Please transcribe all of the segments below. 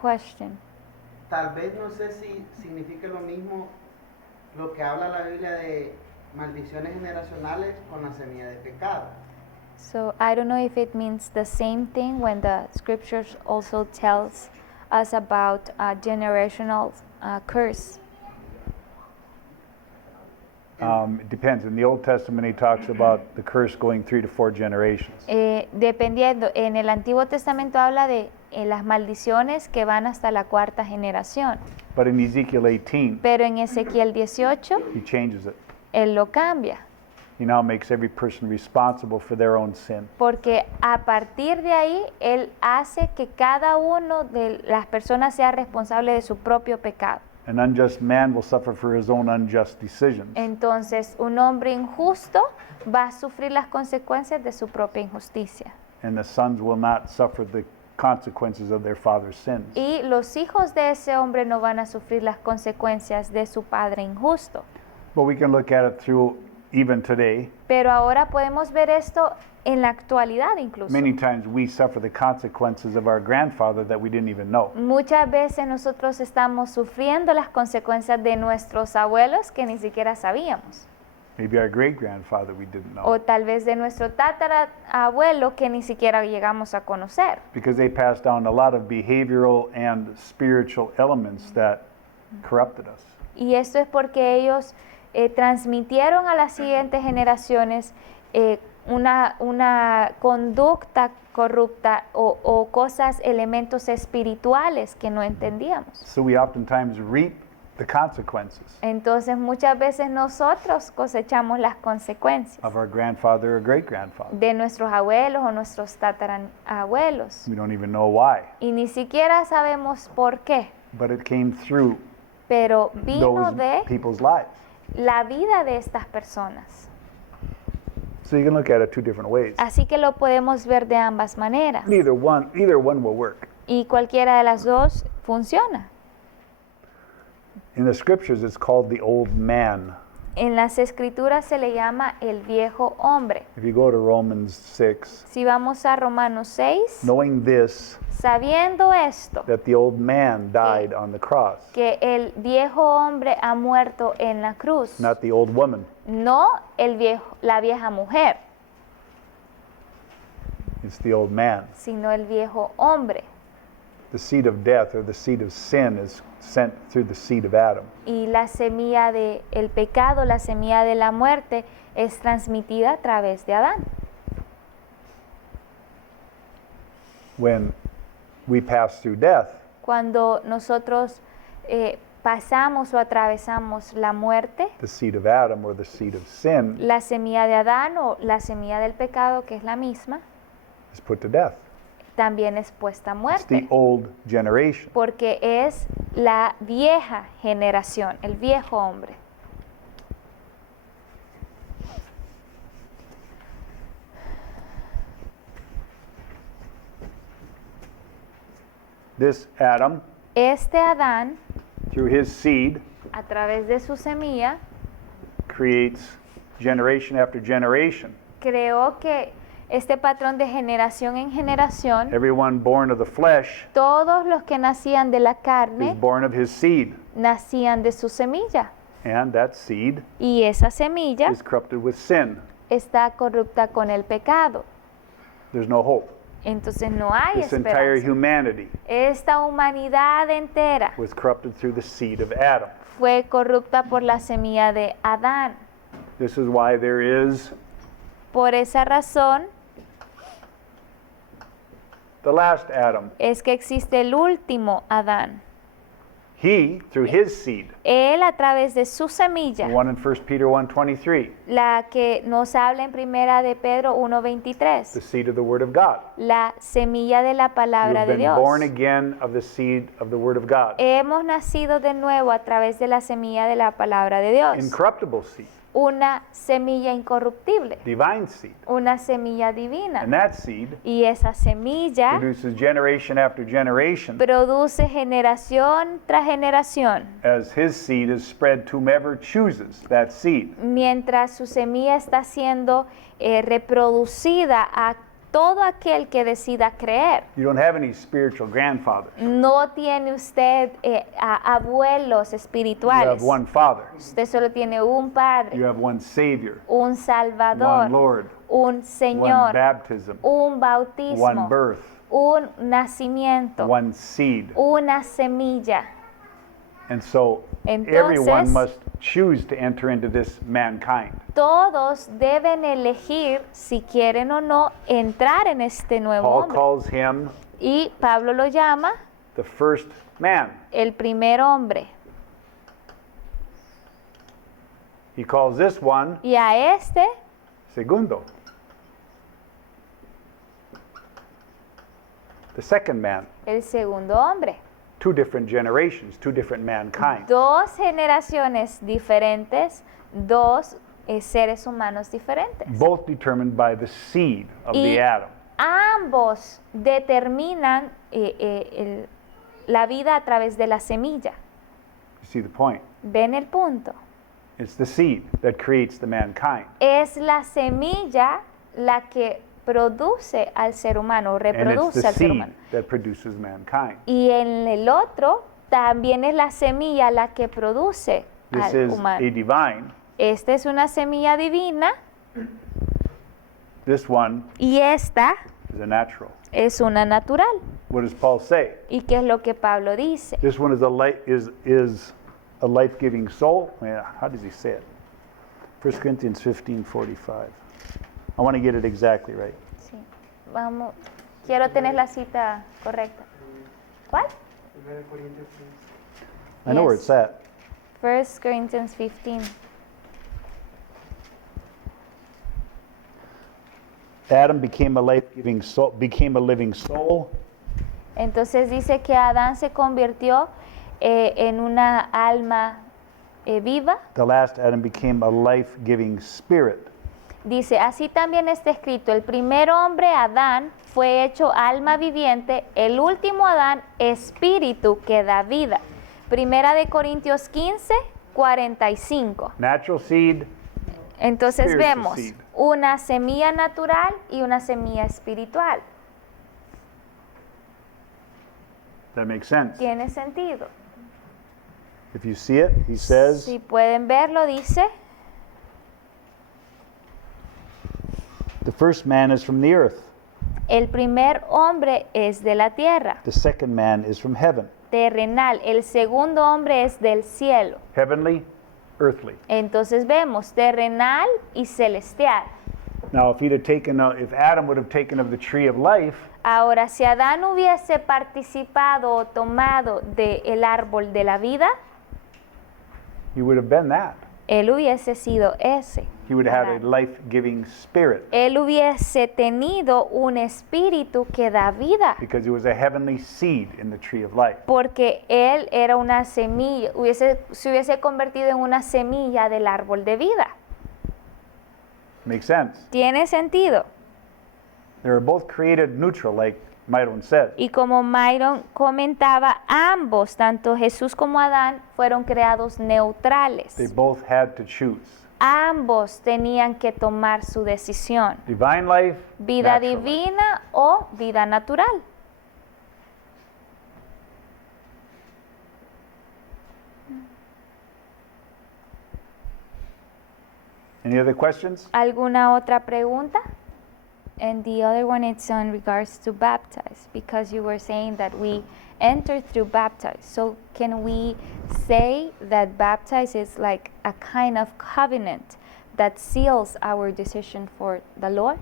question. Tal vez no sé si significa lo mismo lo que habla la Biblia de maldiciones generacionales con la semilla de pecado. So I don't know if it means the same thing when the scriptures also tells us about a generational curse. It depends. In the Old Testament, he talks about the curse going 3 to 4 generations. Dependiendo, en el Antiguo Testamento habla de las maldiciones que van hasta la cuarta generación. But in Ezekiel 18, Pero en Ezequiel 18, he changes it. él lo cambia. He now makes every person responsible for their own sin. Porque a partir de ahí, él hace que cada uno de las personas sea responsable de su propio pecado. An unjust man will suffer for his own unjust decisions. Entonces, un hombre injusto va a sufrir las consecuencias de su propia injusticia. And the sons will not suffer the consequences of their father's sins. Y los hijos de ese hombre no van a sufrir las consecuencias de su padre injusto. But we can look at it through even today. Pero ahora podemos ver esto en la actualidad incluso. Many times we suffer the consequences of our grandfather that we didn't even know. Muchas veces nosotros estamos sufriendo las consecuencias de nuestros abuelos que ni siquiera sabíamos. Maybe our great grandfather we didn't know. O tal vez de nuestro tatarabuelo que ni siquiera llegamos a conocer. Because they passed down a lot of behavioral and spiritual elements that corrupted us. Y esto es porque ellos transmitieron a las siguientes generaciones una conducta corrupta o cosas, elementos espirituales que no entendíamos. So we oftentimes reap the consequences Entonces muchas veces nosotros cosechamos las consecuencias of our grandfather or great grandfather. de nuestros abuelos o nuestros tatarabuelos. We don't even know why, Y ni siquiera sabemos por qué, but it came through pero vino those de people's lives. la vida de estas personas. So you can look at it two different ways. Así que lo podemos ver de ambas maneras. Either one will work. Y cualquiera de las dos funciona. In the scriptures, it's called the old man. En las escrituras se le llama el viejo hombre. If you go to Romans 6, Si vamos a Romanos 6, knowing this, sabiendo esto, that the old man died on the cross, que el viejo hombre ha muerto en la cruz, not the old woman. no la vieja mujer, It's the old man. sino el viejo hombre. The seed of death or the seed of sin is sent through the seed of Adam. Y la semilla del pecado, la semilla de la muerte, es transmitida a través de Adán. When we pass through death, Cuando nosotros pasamos o atravesamos la muerte, the seed of Adam or the seed of sin la semilla de Adán o la semilla del pecado, que es la misma, is put to death. también es puesta a It's the muerte, old generation. porque es la vieja generación, el viejo hombre. This Adam, Este Adán, through his seed, a través de su semilla, creates generation after generation. creó que este patrón de generación en generación, Everyone born of the flesh todos los que nacían de la is carne born of his seed, nacían de su semilla. and that seed Y esa semilla is corrupted with sin. está corrupta con el pecado. There's no hope. Entonces no hay This entire esperanza. humanity Esta humanidad entera was corrupted through the seed of Adam. fue corrupta por la semilla de Adán. This is why there is Por esa razón the last Adam. es que existe el último Adán. He, through his seed, Él a través de su the semilla, one in 1 Peter 1:23, la que nos habla en primera de Pedro the 1:23, seed of the Word of God. la semilla de la You palabra have de been born Dios. again of the seed of the Word of God. Hemos nacido de nuevo a través de la semilla de la palabra de Dios. Incorruptible seed, Una semilla incorruptible, divine seed. una semilla And divina. that seed Y esa semilla produces generation after generation produce generación tras generación, as his seed is spread to whomever chooses that seed. mientras su semilla está siendo reproducida a todo aquel que decida creer. You don't have any spiritual grandfathers. No tiene usted abuelos You espirituales. have one Father. Usted solo tiene un You Padre, have one Savior, un one Salvador, Lord, un one Señor, baptism, un one bautismo, birth, un nacimiento, one seed. una semilla. And so Entonces- everyone must choose to enter into this mankind. Todos deben elegir si quieren o no entrar en este nuevo Paul hombre. calls him Y Pablo lo llama the first man. el primer hombre. He calls this one Y a este segundo. The second man. el segundo hombre. Two different generations, two different mankind. Dos generaciones diferentes, dos seres humanos diferentes. Both determined by the seed of Y the Adam. ambos determinan la vida a través de la semilla. You see the point? ¿Ven el punto? It's the seed that creates the mankind. Es la semilla la que produce al ser humano, And it's reproduce the al ser seed humano. that produces mankind. Y en el otro también es la semilla la que produce This al is humano. a divine. Esta es una semilla divina This one y esta is a natural. es una natural. What does Paul say? ¿Y qué es lo que Pablo dice? This one is a life-giving soul. Yeah, how does he say it? 1 Corinthians 15:45. I want to get it exactly right. Sí. Vamos. Quiero tener la cita correcta. ¿Cuál? 1 Corintios 15. I know where Yes. it's at. 1 Corinthians 15. Adam became a life-giving soul, became a living soul. Entonces dice que Adán se convirtió en una alma viva. The last Adam became a life-giving spirit. Dice, así también está escrito, el primer hombre, Adán, fue hecho alma viviente, el último Adán, espíritu que da vida. Primera de Corintios 15, 45. Natural seed, Entonces Spiritual vemos seed. una semilla natural y una semilla espiritual. that makes sense. ¿Tiene sentido? If you see it, he says, Si pueden verlo, dice, the first man is from the earth, el primer hombre es de la tierra, the second man is from heaven. terrenal, el segundo hombre es del cielo. Heavenly, earthly. Entonces vemos terrenal y celestial. Now, if Adam would have taken of the tree of life, Ahora, si Adán hubiese participado o tomado del árbol de la vida, he would have been that. él hubiese sido ese. He would have had a Adán. life-giving spirit Él hubiese tenido un espíritu que da vida, because he was a heavenly seed in the tree of life. porque él era una semilla, se hubiese convertido en una semilla del árbol de vida. Makes sense? ¿Tiene sentido? They were both created neutral, like Myron said. Y como Myron comentaba, ambos, tanto Jesús como Adán, fueron creados neutrales. They both had to choose. Ambos tenían que tomar su decisión. Divine life, Vida natural life. divina o vida natural. Any other questions? ¿Alguna otra pregunta? And the other one it's in regards to baptize, because you were saying that we enter through baptize. So can we say that baptize is like a kind of covenant that seals our decision for the Lord?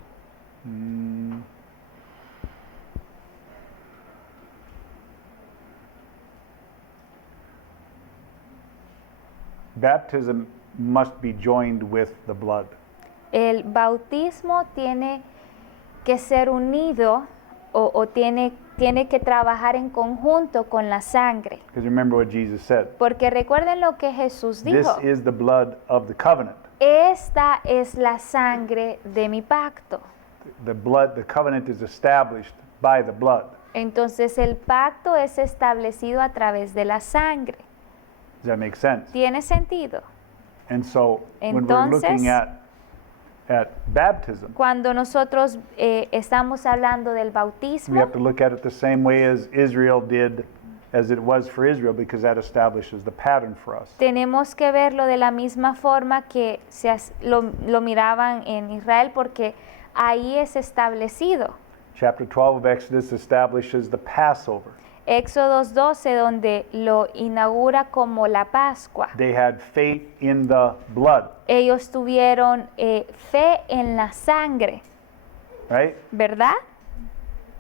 Baptism must be joined with the blood. El bautismo tiene que ser unido o tiene que trabajar en conjunto con la sangre. Because remember what Jesus said. Porque recuerden lo que Jesús This dijo. is the blood of the covenant. Esta es la sangre de mi pacto. The covenant is established by the blood. Entonces el pacto es establecido a través de la sangre. Does that make sense? ¿Tiene sentido? And so when we're looking Entonces- at at baptism, Cuando nosotros estamos hablando del we bautismo, have to look at it the same way as Israel did, as it was for Israel, because that establishes the pattern for us. tenemos que verlo de la misma forma que lo miraban en Israel, porque ahí es establecido. Chapter 12 of Exodus establishes the Passover. Éxodo 12, donde lo inaugura como la Pascua. They had faith in the blood, Ellos tuvieron fe en la sangre, right? ¿verdad?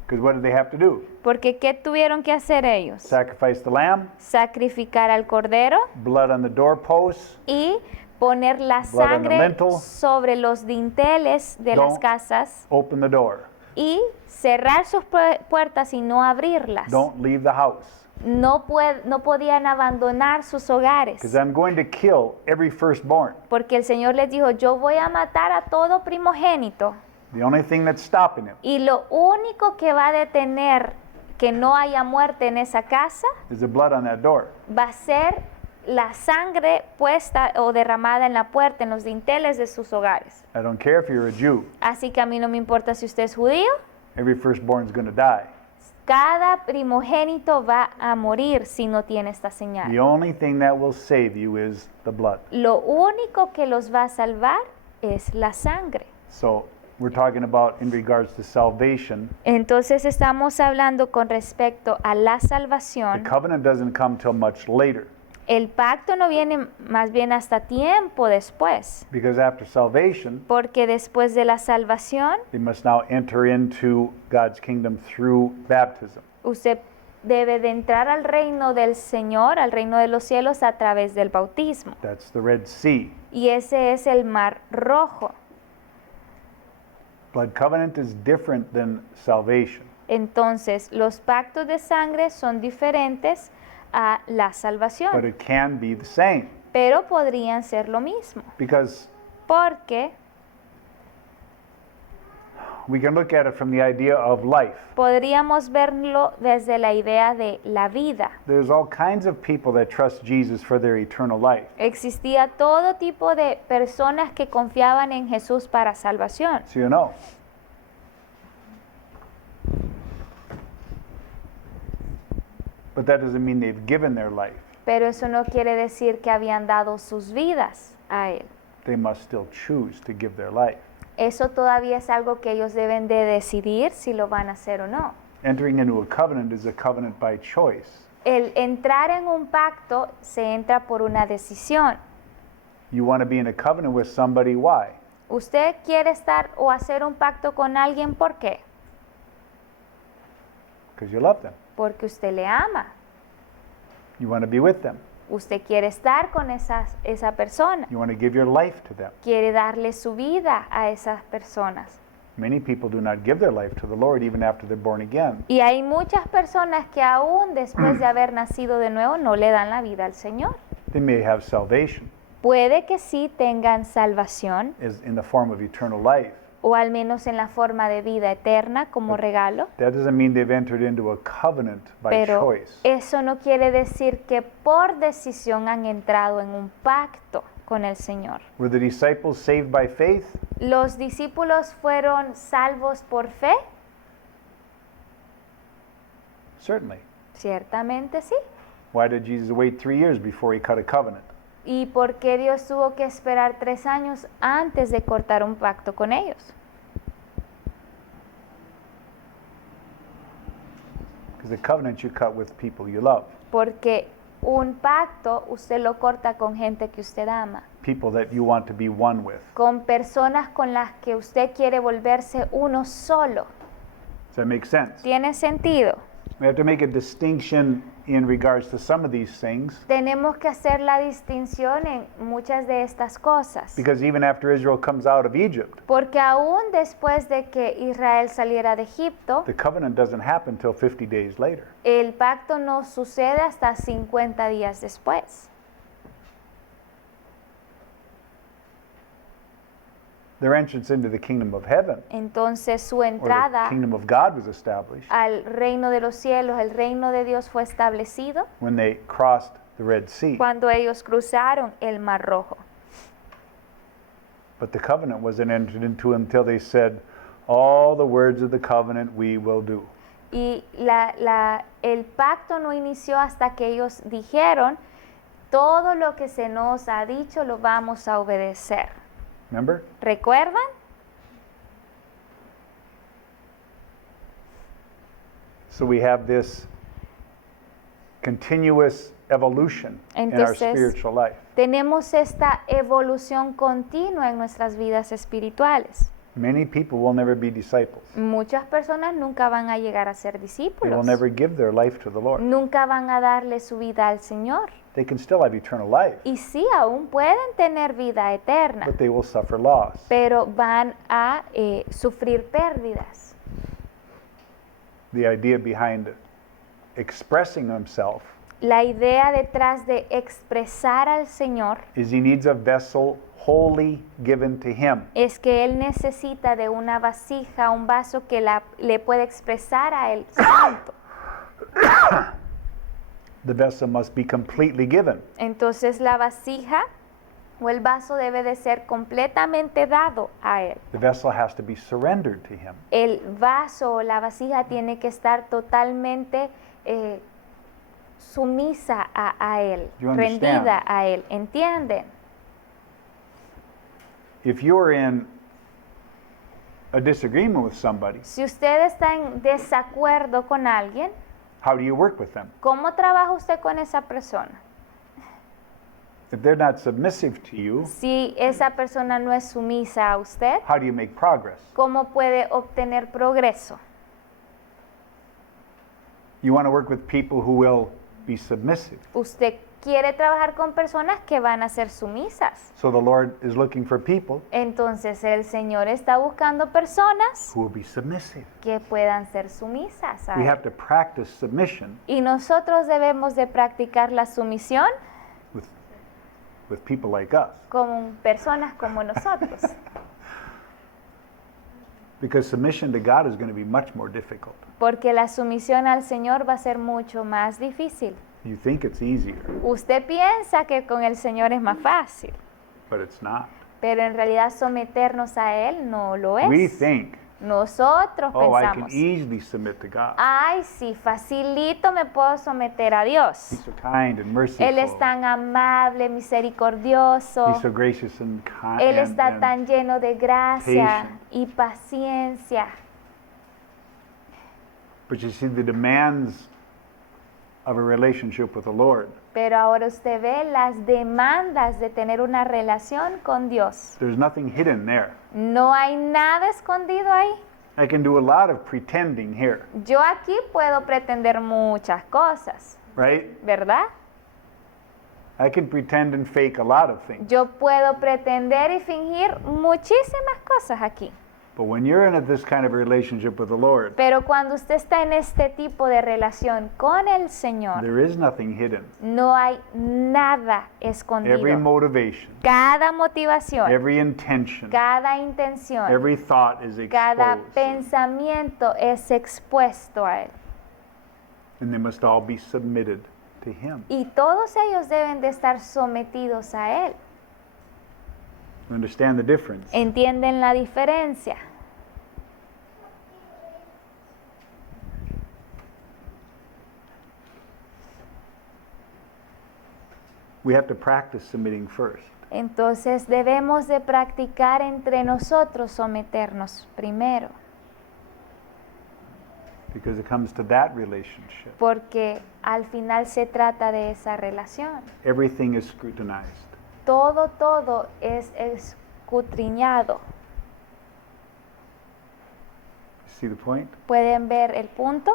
Because what did they have to do? Porque ¿qué tuvieron que hacer ellos? Sacrifice the lamb, Sacrificar al cordero blood on the doorposts, y poner la Blood on the sangre lintel. sobre los dinteles de las Don't- casas open the door. y cerrar sus puertas y no abrirlas. Don't leave the house. No podían abandonar sus hogares, Because I'm going to kill every firstborn. porque el Señor les dijo, yo voy a matar a todo primogénito. The only thing that's stopping him Y lo único que va a detener que no haya muerte en esa casa is the blood on that door. va a ser la sangre puesta o derramada en la puerta, en los dinteles de sus hogares. I don't care if you're a Jew. Así que a mí no me importa si usted es judío, Every firstborn is going to die. cada primogénito va a morir si no tiene esta The señal. only thing that will save you is the blood. Lo único que los va a salvar es la sangre. So we're talking about in regards to salvation. Entonces estamos hablando con respecto a la The salvación. covenant doesn't come till much later. El pacto no viene más bien hasta tiempo después, Because after salvation, porque después de la salvación they must now enter into God's kingdom through baptism. usted debe de entrar al reino del Señor, al reino de los cielos, a través del bautismo. That's the Red Sea. Y ese es el mar rojo. Blood covenant is different than salvation. Entonces, los pactos de sangre son diferentes a la But salvación, it can be the same. pero podrían ser lo mismo, Because porque we can look at it from the idea of life. podríamos verlo desde la idea de la vida. There's all kinds of people that trust Jesus for their eternal life. Existía todo tipo de personas que confiaban en Jesús para salvación. So you know. But that doesn't mean they've given their life. Pero eso no quiere decir que habían dado sus vidas a Él. They must still choose to give their life. Eso todavía es algo que ellos deben de decidir si lo van a hacer o no. Entering into a covenant is a covenant by choice. El entrar en un pacto se entra por una decisión. You want to be in a covenant with somebody, why? Usted quiere estar o hacer un pacto con alguien, ¿por qué? Because you love them. Porque usted le ama. You want to be with them. Usted quiere estar con esa persona. You want to give your life to them. Quiere darle su vida a esas personas. Many people do not give their life to the Lord even after they're born again. Y hay muchas personas que aún después de haber nacido de nuevo no le dan la vida al Señor. They may have salvation Puede que sí tengan salvación, as in the form of eternal life. o al menos en la forma de vida eterna como regalo, That doesn't mean they've entered into a covenant by pero choice. eso no quiere decir que por decisión han entrado en un pacto con el Señor. Were the disciples saved by faith? ¿Los discípulos fueron salvos por fe? Certainly. Ciertamente sí. Why did Jesus wait 3 years before he cut a covenant? ¿Y por qué Dios tuvo que esperar 3 años antes de cortar un pacto con ellos? Because the covenant you cut with people you love, Porque un pacto usted lo corta con gente que usted ama, people that you want to be one with. con personas con las que usted quiere volverse uno solo. Does that make sense? ¿Tiene sentido? We have to make a distinction in regards to some of these things, Tenemos que hacer la distinción en muchas de estas cosas. because even after Israel comes out of Egypt, Porque aún después de que Israel saliera de Egipto, the covenant doesn't happen until 50 days later. el pacto no sucede hasta 50 días después. Their entrance into the kingdom of heaven, Entonces su or the entrada kingdom of God, was established al reino de los cielos, el reino de Dios fue establecido when they crossed the Red Sea. cuando ellos cruzaron el Mar Rojo. But the covenant wasn't entered into until they said, all the words of the covenant we will do. Y el pacto no inició hasta que ellos dijeron, todo lo que se nos ha dicho lo vamos a obedecer. Remember? ¿Recuerdan? So we have this continuous evolution in our Entonces, spiritual life. Tenemos esta evolución continua en nuestras vidas espirituales. Many people will never be disciples. Muchas personas nunca van a llegar a ser They will discípulos. never give their life to the Lord. Nunca van a darle su vida al Señor. They can still have eternal life, Y sí, aún pueden tener vida eterna, but they will suffer loss. pero van a sufrir pérdidas. The idea behind expressing himself La idea detrás de expresar al Señor is he needs a vessel wholly given to him. es que Él necesita de una vasija, un vaso que le puede expresar a Él santo. The vessel must be completely given. Entonces la vasija o el vaso debe de ser completamente dado a Él. The vessel has to be surrendered to him. El vaso o la vasija tiene que estar totalmente sumisa a Él, You understand? rendida a Él. ¿Entienden? If you're in a disagreement with somebody, Si usted está en desacuerdo con alguien, how do you work with them? ¿cómo trabaja usted con esa persona? If they're not submissive to you, Si esa persona no es sumisa a usted, how do you make progress? ¿cómo puede obtener progreso? You want to work with people who will be submissive. Usted quiere trabajar con personas que van a ser sumisas. So the Lord is looking for people Entonces el Señor está buscando personas who will be submissive. que puedan ser sumisas a We Él. have to practice submission Y nosotros debemos de practicar la sumisión with people like us. con personas como nosotros. Because submission to God is going to be much more difficult. Porque la sumisión al Señor va a ser mucho más difícil. You think it's easier, Usted piensa que con el Señor es más fácil, but it's not. pero en realidad someternos a Él no lo We es. think, Nosotros oh, I can pensamos, easily submit to God. ay, sí, facilito me puedo someter a Dios. He's so kind and merciful. Él es tan amable, misericordioso. He's so gracious and kind. Él está and tan lleno de gracia patient. y paciencia. But you see, the demands of a relationship with the Lord, Pero ahora usted ve las demandas de tener una relación con Dios. there's nothing hidden there. No hay nada escondido ahí. I can do a lot of pretending here, Yo aquí puedo pretender muchas cosas, right? ¿verdad? I can pretend and fake a lot of things. Yo puedo pretender y fingir muchísimas cosas aquí. But when you're in this kind of a relationship with the Lord, Pero cuando usted está en este tipo de relación con el Señor, there is nothing hidden. no hay nada escondido. Every motivation, Cada motivación, every intention, cada intención, every thought is cada exposed. pensamiento es expuesto a Él. And they must all be submitted to Him. Y todos ellos deben de estar sometidos a Él. Understand the difference? ¿Entienden la diferencia? We have to practice submitting first. Entonces debemos de practicar entre nosotros someternos primero, Because it comes to that relationship. porque al final se trata de esa relación. Everything is scrutinized. Todo es escudriñado. See the point? ¿Pueden ver el punto?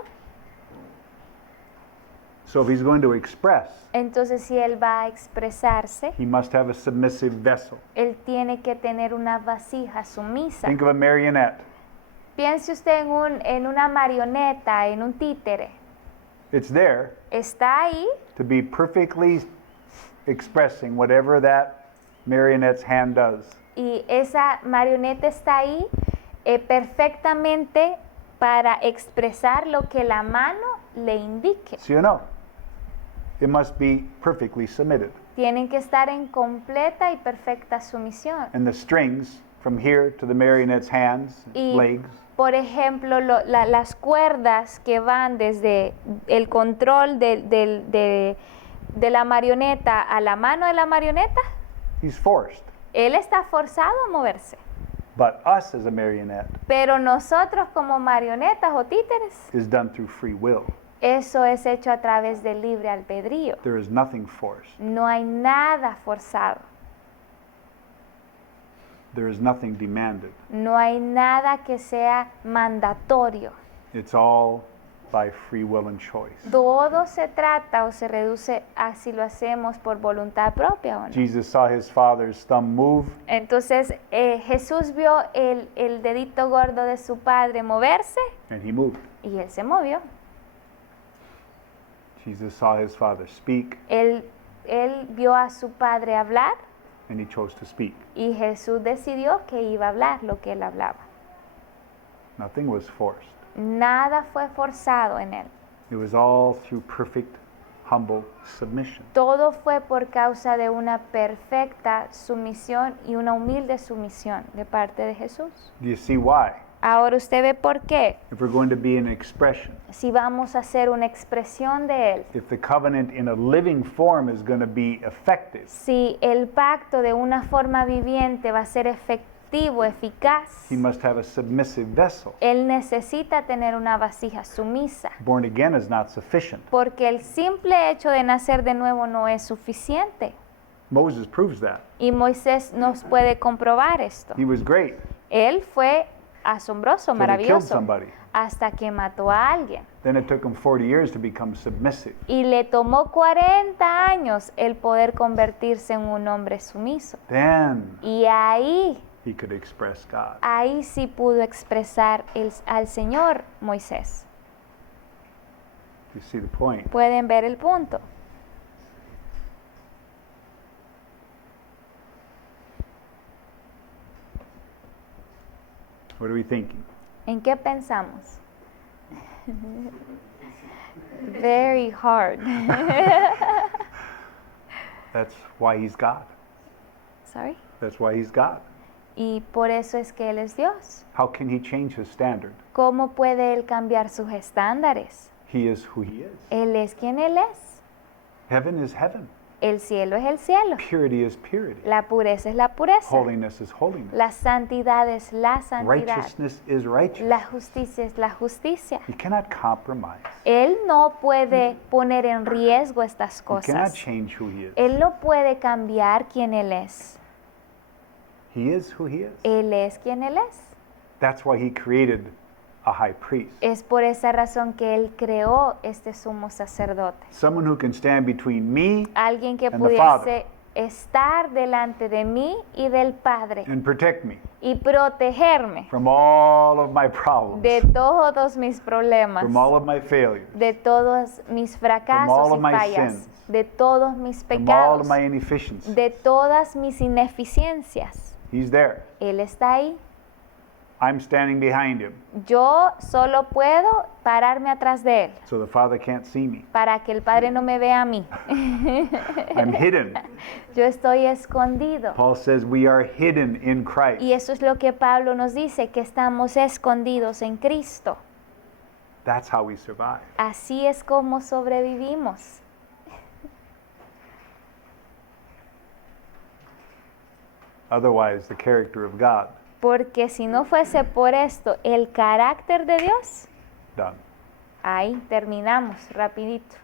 So if he's going to express, Entonces si Él va a expresarse, he must have a submissive vessel. Él tiene que tener una vasija sumisa. Think of a marionette. Piense usted en una marioneta, en un títere. It's there Está ahí to be perfectly expressing whatever that marionette's hand does. y esa marioneta está ahí perfectamente para expresar lo que la mano le indique. See or no? It must be perfectly submitted. Tienen que estar en completa y perfecta sumisión. And the strings from here to the marionette's hands, Y, legs, por ejemplo, las cuerdas que van desde el control de la marioneta a la mano de la marioneta, he's forced. él está forzado a moverse. But us as a marionette Pero nosotros como marionetas o títeres, is done through free will. eso es hecho a través del libre albedrío. There is nothing forced. No hay nada forzado. There is nothing demanded. No hay nada que sea mandatorio. It's all by free will and choice. Todo se trata o se reduce a si lo hacemos por voluntad propia o no. Jesus saw his father's thumb move. Entonces Jesús vio el dedito gordo de su padre moverse And he moved. y él se movió. Jesus saw his father speak, Él vio a su padre hablar and he chose to speak. y Jesús decidió que iba a hablar lo que él hablaba. Nothing was forced. Nada fue forzado en él. It was all through perfect, humble submission. Todo fue por causa de una perfecta sumisión y una humilde sumisión de parte de Jesús. Do you see why? Ahora usted ve por qué. If we're going to be an expression, Si vamos a hacer una expresión de él, if the covenant in a living form is going to be effective, si el pacto de una forma viviente va a ser efectivo, eficaz, he must have a submissive vessel. él necesita tener una vasija sumisa, Born again is not sufficient. porque el simple hecho de nacer de nuevo no es suficiente. Moses proves that. Y Moisés nos puede comprobar esto. He was great Él fue asombroso, till he killed maravilloso, somebody. hasta que mató a alguien. Then it took him 40 years to become submissive. Y le tomó 40 años el poder convertirse en un hombre sumiso. Then Y ahí he could express God. ahí sí pudo expresar al Señor Moisés. You see the point? Pueden ver el punto. What are we thinking? ¿En qué pensamos? Very hard. That's why he's God. Sorry. That's why he's God. Y por eso es que Él es Dios. How can he change his standard? ¿Cómo puede Él cambiar sus estándares? He is who he is. Él es quien Él es. Heaven is heaven. El cielo es el cielo. Purity is purity. La pureza es la pureza. Holiness is holiness. La santidad es la santidad. Righteousness is righteousness. La justicia es la justicia. You cannot compromise. Él no puede poner en riesgo estas You cannot cosas. change who he is. Él no puede cambiar quién Él es. He is who he is. Él es quien Él es. That's why he created a high priest. Es por esa razón que Él creó este sumo sacerdote. Someone who can stand between me Alguien que And the pudiese estar delante de mí y del Padre and protect me y protegerme from all of my problems, de todos mis problemas, from all of my failures, de todos mis all fracasos of y my fallas, sins, de todos mis from all pecados, of my inefficiencies. de todas mis ineficiencias. He's there. Él está ahí. I'm standing behind him, Yo solo puedo pararme atrás de Él so the Father can't see me. para que el Padre no me vea a mí. I'm hidden. Yo estoy escondido. Paul says we are hidden in Christ. Y eso es lo que Pablo nos dice, que estamos escondidos en Cristo. That's how we survive. Así es como sobrevivimos. Otherwise, the character of God, Porque si no fuese por esto, el carácter de Dios, done. ahí terminamos rapidito.